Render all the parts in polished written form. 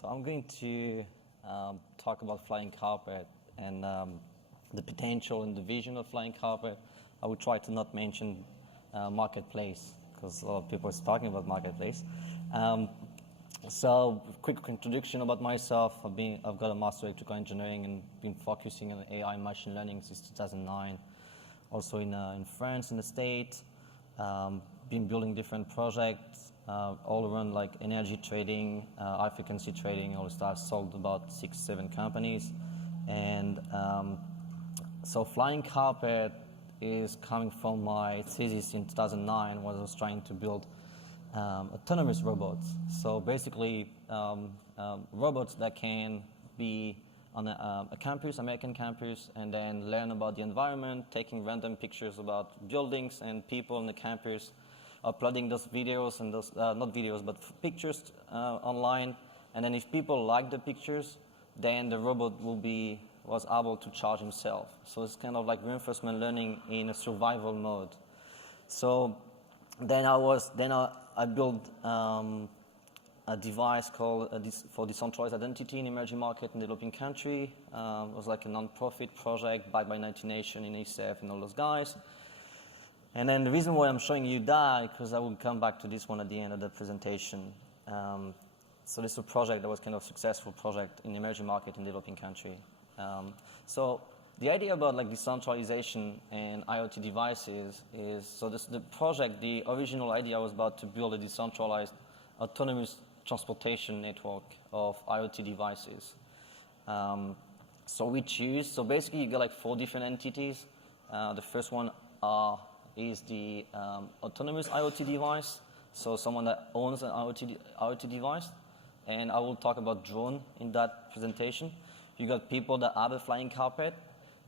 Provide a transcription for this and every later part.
So I'm going to talk about flying carpet and the potential and the vision of flying carpet. I will try to not mention marketplace because a lot of people are talking about marketplace. So quick introduction about myself. I've got a master in electrical engineering and been focusing on AI and machine learning since 2009. Also in France, in the States. Been building different projects all around like energy trading, high frequency trading, all the stuff. Sold about 6-7 companies. And so flying carpet is coming from my thesis in 2009 when I was trying to build autonomous robots. So basically robots that can be on a campus, American campus, and then learn about the environment, taking random pictures about buildings and people on the campus, uploading those videos and those, not videos, but pictures online. And then if people like the pictures, then the robot was able to charge himself. So it's kind of like reinforcement learning in a survival mode. So then I built a device called for decentralized identity in emerging market and developing country. It was like a non-profit project backed by 19 Nations, UNICEF, and all those guys. And then the reason why I'm showing you that, because I will come back to this one at the end of the presentation. So this is a project that was kind of a successful project in emerging market and developing country. So the idea about like decentralization and IoT devices is, so the project, the original idea was about to build a decentralized autonomous transportation network of IoT devices. So basically you got like 4 different entities. The first one is the autonomous IoT device. So someone that owns an IoT device. And I will talk about drone in that presentation. You got people that have a flying carpet.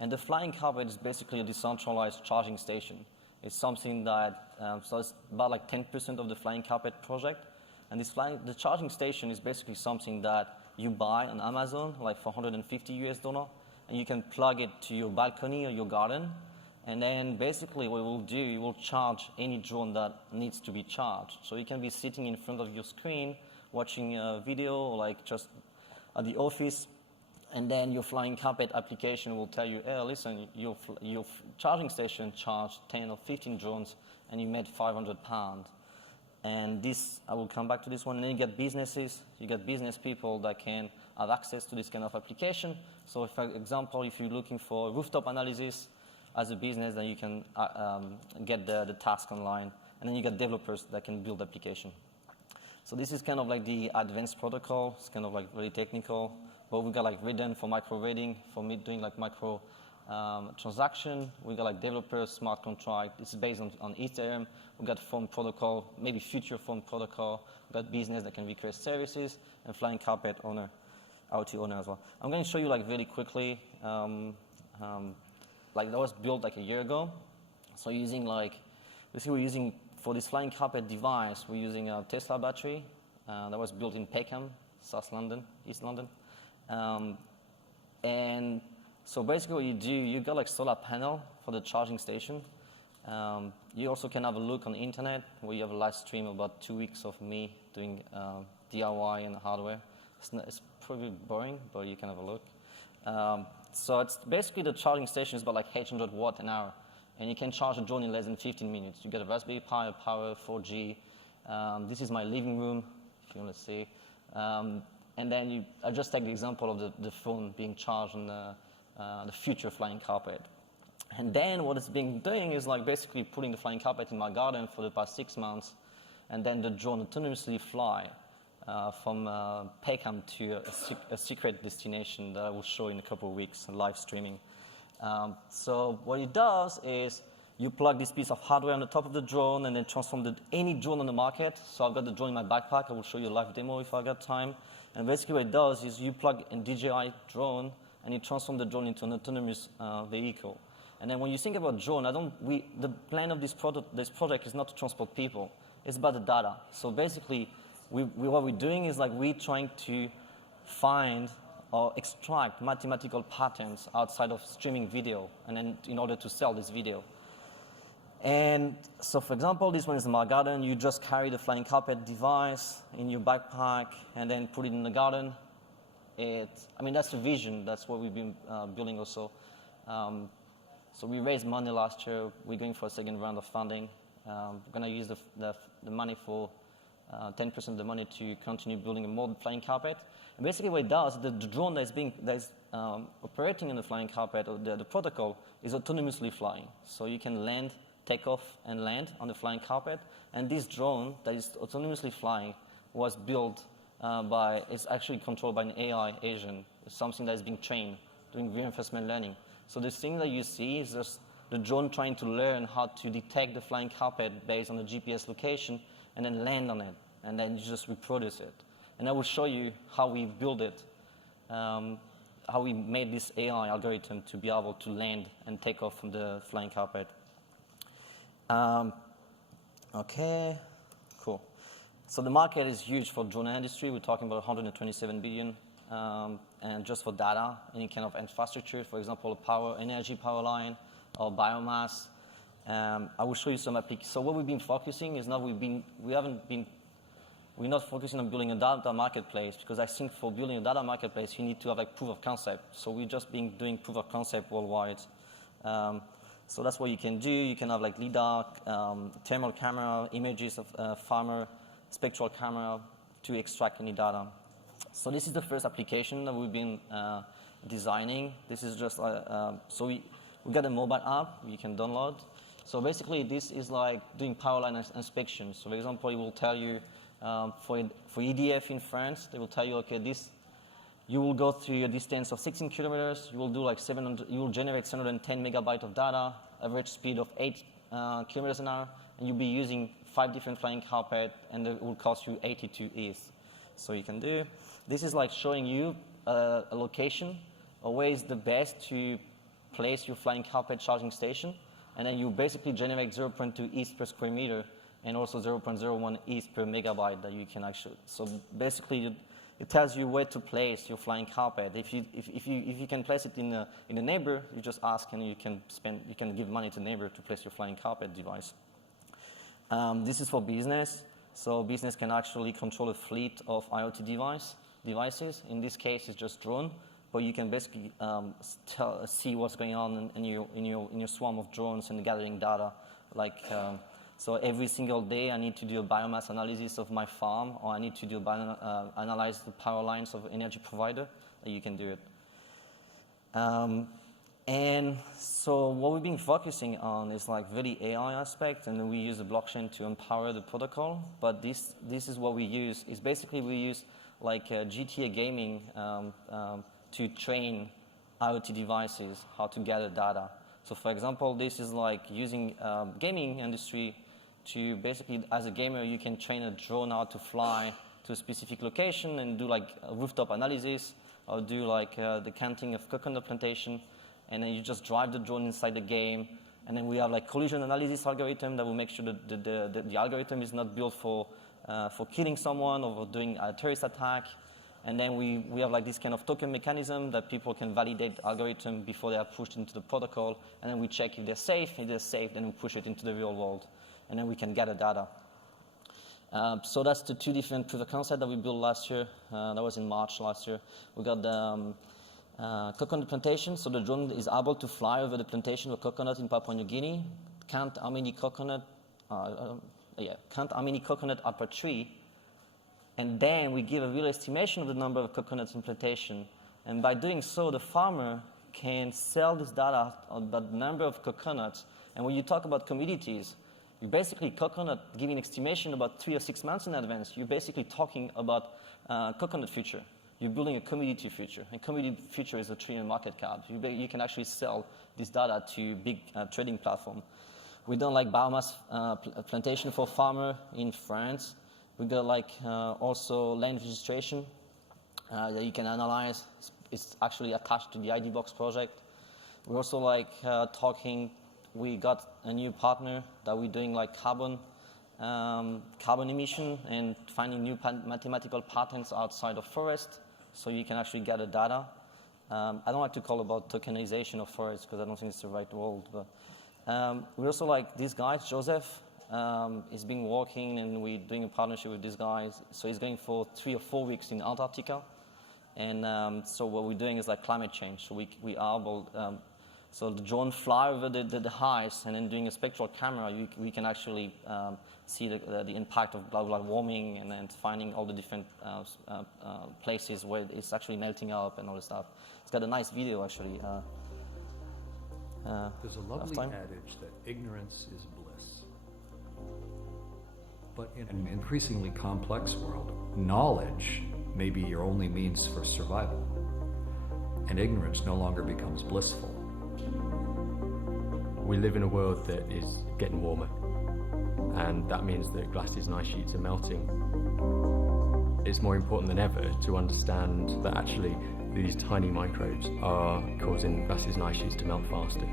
And the flying carpet is basically a decentralized charging station. It's something that, so it's about like 10% of the flying carpet project. And the charging station is basically something that you buy on Amazon, like for $150 US, and you can plug it to your balcony or your garden. And then basically what it will do, it will charge any drone that needs to be charged. So you can be sitting in front of your screen, watching a video, or like just at the office, and then your flying carpet application will tell you, hey, listen, your charging station charged 10 or 15 drones, and you made £500. And this, I will come back to this one. And then you get businesses. You get business people that can have access to this kind of application. So, for example, if you're looking for rooftop analysis as a business, then you can get the task online. And then you get developers that can build application. So this is kind of like the advanced protocol. It's kind of like really technical. But we got like reading for micro reading, for doing like micro transaction. We got like developers, smart contract. This is based on Ethereum. We got phone protocol, maybe future phone protocol. We got business that can request services, and flying carpet owner, IoT owner as well. I'm going to show you like really quickly. Like that was built like a year ago. So basically we're using, for this flying carpet device, we're using a Tesla battery that was built in Peckham, South London, East London. And so basically what you do, you got like solar panel for the charging station. You also can have a look on the internet where you have a live stream about 2 weeks of me doing DIY and hardware. It's pretty boring, but you can have a look. So it's basically the charging station is about like 800 watt an hour. And you can charge a drone in less than 15 minutes. You get a Raspberry Pi, power, 4G. This is my living room, if you want to see. And then I just take the example of the phone being charged on the future flying carpet. And then what it's been doing is like basically putting the flying carpet in my garden for the past 6 months, and then the drone autonomously fly from Peckham to a secret destination that I will show in a couple of weeks, live streaming. So what it does is you plug this piece of hardware on the top of the drone and then transform any drone on the market. So I've got the drone in my backpack. I will show you a live demo if I got time. And basically what it does is you plug a DJI drone and you transform the drone into an autonomous vehicle. And then when you think about drone, the plan of this project is not to transport people. It's about the data. So basically, what we're doing is like we're trying to find or extract mathematical patterns outside of streaming video, and then in order to sell this video. And so, for example, this one is the my garden. You just carry the flying carpet device in your backpack and then put it in the garden. I mean, that's the vision. That's what we've been building also. So we raised money last year. We're going for a second round of funding. We're going to use the money for 10% of the money to continue building a more flying carpet. And basically what it does, the drone that's operating in the flying carpet, or the protocol, is autonomously flying. So you can land, take off and land on the flying carpet. And this drone that is autonomously flying was built it's actually controlled by an AI agent. It's something that is being trained, doing reinforcement learning. So this thing that you see is just the drone trying to learn how to detect the flying carpet based on the GPS location and then land on it, and then you just reproduce it. And I will show you how we build it, how we made this AI algorithm to be able to land and take off from the flying carpet. Okay, cool. So the market is huge for drone industry. We're talking about 127 billion, and just for data, any kind of infrastructure, for example, energy power line or biomass. I will show you some applications. So what we've been focusing is we're not focusing on building a data marketplace, because I think for building a data marketplace, you need to have like proof of concept. So we've just been doing proof of concept worldwide. So that's what you can do. You can have like LiDAR, thermal camera, images of farmer, spectral camera to extract any data. So this is the first application that we've been designing. This is just, so we got a mobile app you can download. So basically this is like doing power line inspection. So for example, it will tell you, for EDF in France, they will tell you, okay, you will go through a distance of 16 kilometers, you will do like you will generate 710 megabytes of data, average speed of 8 kilometers an hour, and you'll be using 5 different flying carpet, and it will cost you 82 ETH. So you can do, this is like showing you a location, where is the best to place your flying carpet charging station, and then you basically generate 0.2 ETH per square meter, and also 0.01 ETH per megabyte that you can actually, so basically it tells you where to place your flying carpet. If you can place it in a neighbor, you just ask and you can give money to the neighbor to place your flying carpet device. This is for business. So business can actually control a fleet of IoT devices. In this case, it's just drone, but you can basically see what's going on in your swarm of drones and gathering data. Like, so every single day, I need to do a biomass analysis of my farm, or I need to do analyze the power lines of energy provider. You can do it. And so what we've been focusing on is like really AI aspect, and then we use the blockchain to empower the protocol. But this is what we use. Is basically we use like GTA gaming to train IoT devices how to gather data. So for example, this is like using gaming industry to basically, as a gamer, you can train a drone how to fly to a specific location and do like a rooftop analysis, or do like the counting of coconut plantation. And then you just drive the drone inside the game, and then we have like collision analysis algorithm that will make sure that the algorithm is not built for killing someone or for doing a terrorist attack. And then we have like this kind of token mechanism that people can validate the algorithm before they are pushed into the protocol, and then we check if they're safe. If they're safe, then we push it into the real world, and then we can gather data. So that's the 2 different proof of concept that we built last year. That was in March last year. We got the coconut plantation, so the drone is able to fly over the plantation of coconut in Papua New Guinea, count how many coconut are per tree, and then we give a real estimation of the number of coconuts in plantation. And by doing so, the farmer can sell this data about the number of coconuts. And when you talk about commodities, you basically coconut giving estimation about 3 or 6 months in advance. You're basically talking about coconut future. You're building a commodity future, and commodity future is a trillion market cap. You can actually sell this data to big trading platform. We done like biomass plantation for farmer in France. We got like also land registration that you can analyze. It's actually attached to the ID Box project. We're also like we got a new partner that we're doing like carbon emission and finding new mathematical patterns outside of forest. So you can actually gather data. I don't like to call about tokenization of forests because I don't think it's the right word, but We also like these guys, Joseph. He's been working, and we're doing a partnership with these guys. So he's going for 3 or 4 weeks in Antarctica. And so what we're doing is like climate change. So we are able, so the drone fly over the ice, and then doing a spectral camera, we can actually see the impact of global warming, and then finding all the different places where it's actually melting up and all this stuff. It's got a nice video actually. There's a lovely adage that ignorance is bliss. But in an increasingly complex world, knowledge may be your only means for survival, and ignorance no longer becomes blissful. We live in a world that is getting warmer, and that means that glaciers and ice sheets are melting. It's more important than ever to understand that actually these tiny microbes are causing glaciers and ice sheets to melt faster.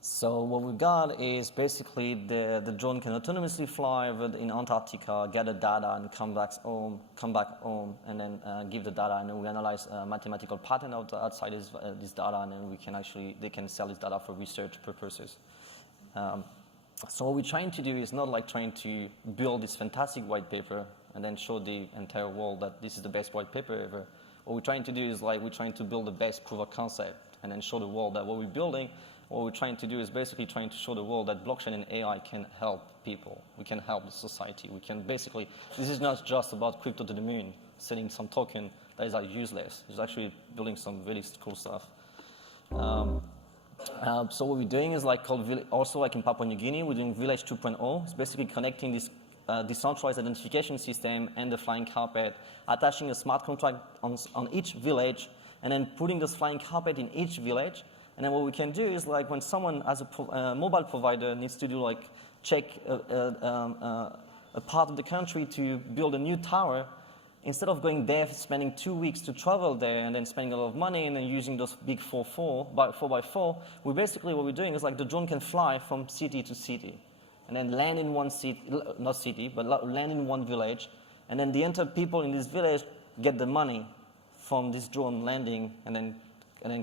So what we got is basically the drone can autonomously fly over in Antarctica, gather data, and come back home, and then give the data, and then we analyze a mathematical pattern outside this data, and then they can sell this data for research purposes. So what we're trying to do is not like trying to build this fantastic white paper and then show the entire world that this is the best white paper ever. What we're trying to do is like we're trying to build the best proof of concept and then show the world that what we're building. What we're trying to do is basically trying to show the world that blockchain and AI can help people. We can help the society. We can basically, this is not just about crypto to the moon, selling some token that is like useless. It's actually building some really cool stuff. So what we're doing is like also like in Papua New Guinea, we're doing Village 2.0. It's basically connecting this decentralized identification system and the flying carpet, attaching a smart contract on each village, and then putting this flying carpet in each village. And then what we can do is like when someone as a mobile provider needs to do like check a part of the country to build a new tower, instead of going there, spending 2 weeks to travel there and then spending a lot of money and then using those big 4x4, we basically what we're doing is like the drone can fly from city to city and then land in one city, not city, but land in one village, and then the entire people in this village get the money from this drone landing and then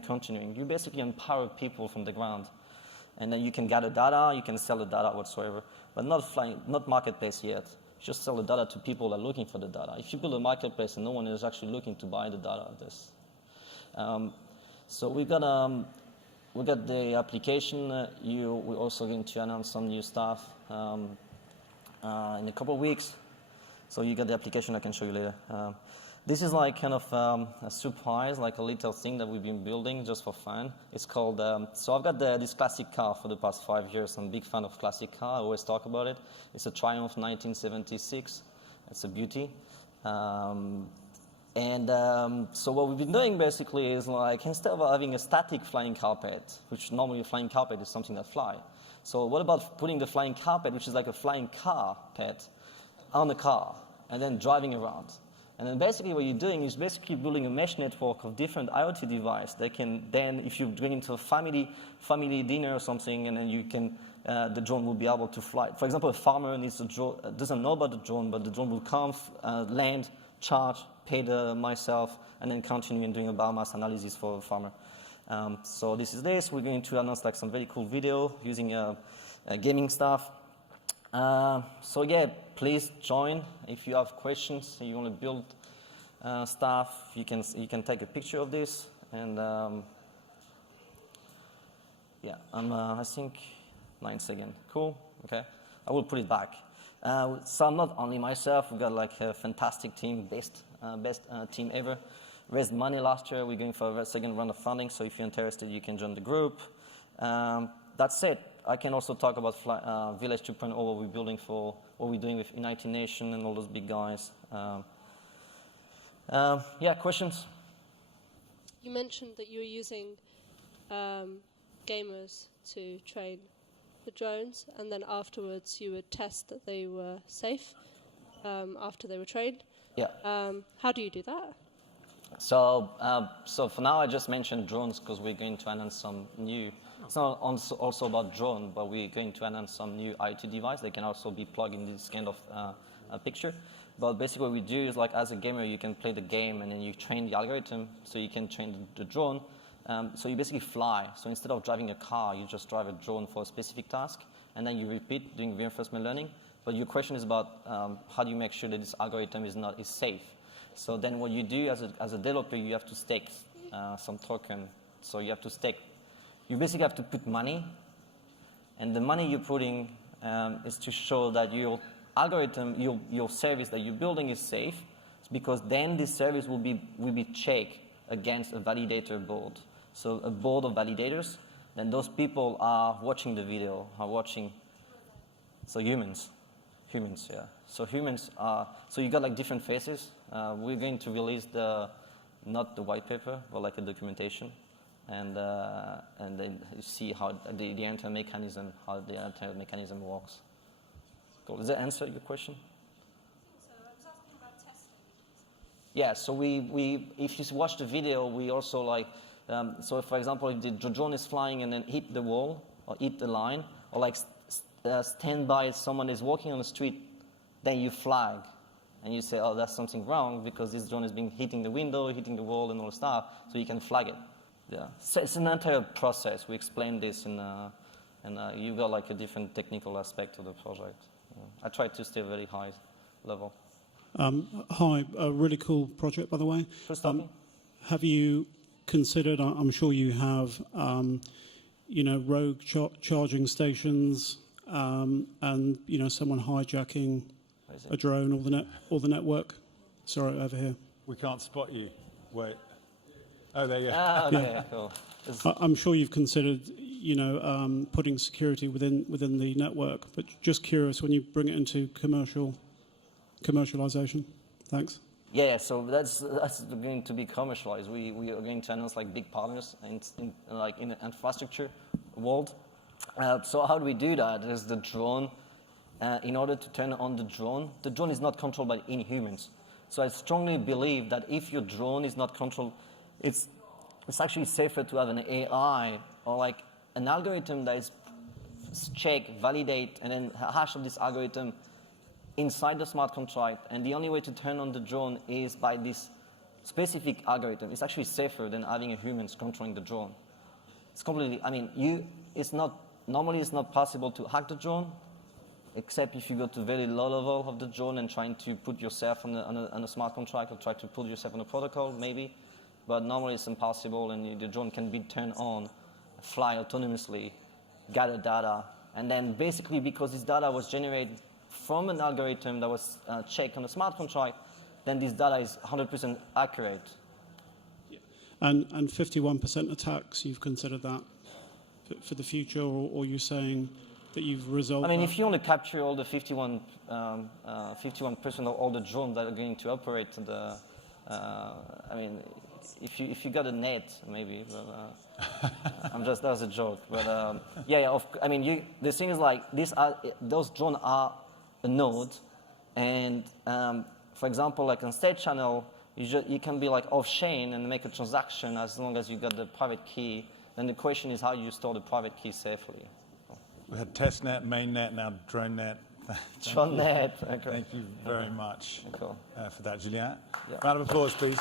continuing. You basically empower people from the ground. And then you can gather data, you can sell the data whatsoever, but not marketplace yet. Just sell the data to people that are looking for the data. If you build a marketplace and no one is actually looking to buy the data, so we got the application. We're also going to announce some new stuff in a couple of weeks. So you got the application. I can show you later. This is like kind of a surprise, like a little thing that we've been building just for fun. It's called, so I've got this classic car for the past 5 years. I'm a big fan of classic car. I always talk about it. It's a Triumph 1976. It's a beauty. So what we've been doing basically is like, instead of having a static flying carpet, which normally a flying carpet is something that flies. So what about putting the flying carpet, which is like a flying carpet, on the car and then driving around? And then basically what you're doing is basically building a mesh network of different IoT devices that can then, if you're going into a family dinner or something, and then you can, the drone will be able to fly. For example, a farmer needs a drone, doesn't know about the drone, but the drone will come, land, charge, pay myself, and then continue doing a biomass analysis for a farmer. So this is this. We're going to announce like some very cool video using gaming stuff. So yeah, please join. If you have questions, you want to build stuff, you can take a picture of this. And yeah, I think 9 seconds. Cool. Okay, I will put it back. So I'm not only myself. We got like a fantastic team, best team ever. Raised money last year. We're going for a second round of funding. So if you're interested, you can join the group. That's it. I can also talk about Village 2.0, what we're building for, what we're doing with United Nations and all those big guys. Yeah, questions? You mentioned that you were using gamers to train the drones, and then afterwards you would test that they were safe after they were trained. Yeah. How do you do that? So for now, I just mentioned drones because we're going to announce some new. It's not also about drone, but we're going to announce some new IoT device. They can also be plugged in this kind of picture. But basically what we do is, like, as a gamer, you can play the game and then you train the algorithm, so you can train the drone. So you basically fly. So instead of driving a car, you just drive a drone for a specific task, and then you repeat doing reinforcement learning. But your question is about how do you make sure that this algorithm is safe. So then what you do as a developer, you have to stake some token. So you have to stake. You basically have to put money, and the money you're putting is to show that your algorithm, your service that you're building is safe, because then this service will be checked against a validator board. So a board of validators, then those people are watching the video, so humans, yeah. So humans are, so you got like different faces. We're going to release not the white paper, but like a documentation, and then see how the entire mechanism works. Cool. Does that answer your question? So I was asking about testing. Yeah, so we if you watch the video, we also like, so for example, if the drone is flying and then hit the wall or hit the line, or like stand by someone is walking on the street, then you flag and you say, oh, that's something wrong because this drone has been hitting the window, hitting the wall and all the stuff, so you can flag it. Yeah, so it's an entire process. We explained this and you got like a different technical aspect of the project. I try to stay very high level. Hi, a really cool project, by the way. Have you considered, I'm sure you have, rogue charging stations and, someone hijacking a drone or the network? Sorry, over here. We can't spot you. Wait. Oh, there you are. Ah, okay, Yeah. cool. I'm sure you've considered, putting security within the network, but just curious when you bring it into commercialization. Thanks. Yeah, so that's going to be commercialized. We are going to announce like big partners in the infrastructure world. So how do we do that? There's the drone. In order to turn on the drone is not controlled by any humans. So I strongly believe that if your drone is not controlled, it's actually safer to have an AI or like an algorithm that is check, validate, and then hash of this algorithm inside the smart contract. And the only way to turn on the drone is by this specific algorithm. It's actually safer than having a human controlling the drone. It's completely, normally it's not possible to hack the drone, except if you go to very low level of the drone and trying to put yourself on a smart contract or try to put yourself on a protocol, maybe. But normally it's impossible, and the drone can be turned on, fly autonomously, gather data, and then basically because this data was generated from an algorithm that was checked on a smart contract, then this data is 100% accurate. Yeah. And 51% attacks, you've considered that for the future, or are you saying that you've resolved that? If you want to capture all the 51% of all the drones that are going to operate the, if you got a net, maybe, but that was a joke. But the thing is like those drones are a node, and for example, like on state channel, you can be like off chain and make a transaction as long as you got the private key. Then the question is how you store the private key safely. We had testnet, mainnet, now DroneNet. DroneNet. Okay. Thank you very much Cool. for that, Julien. Yeah. Round of applause, please.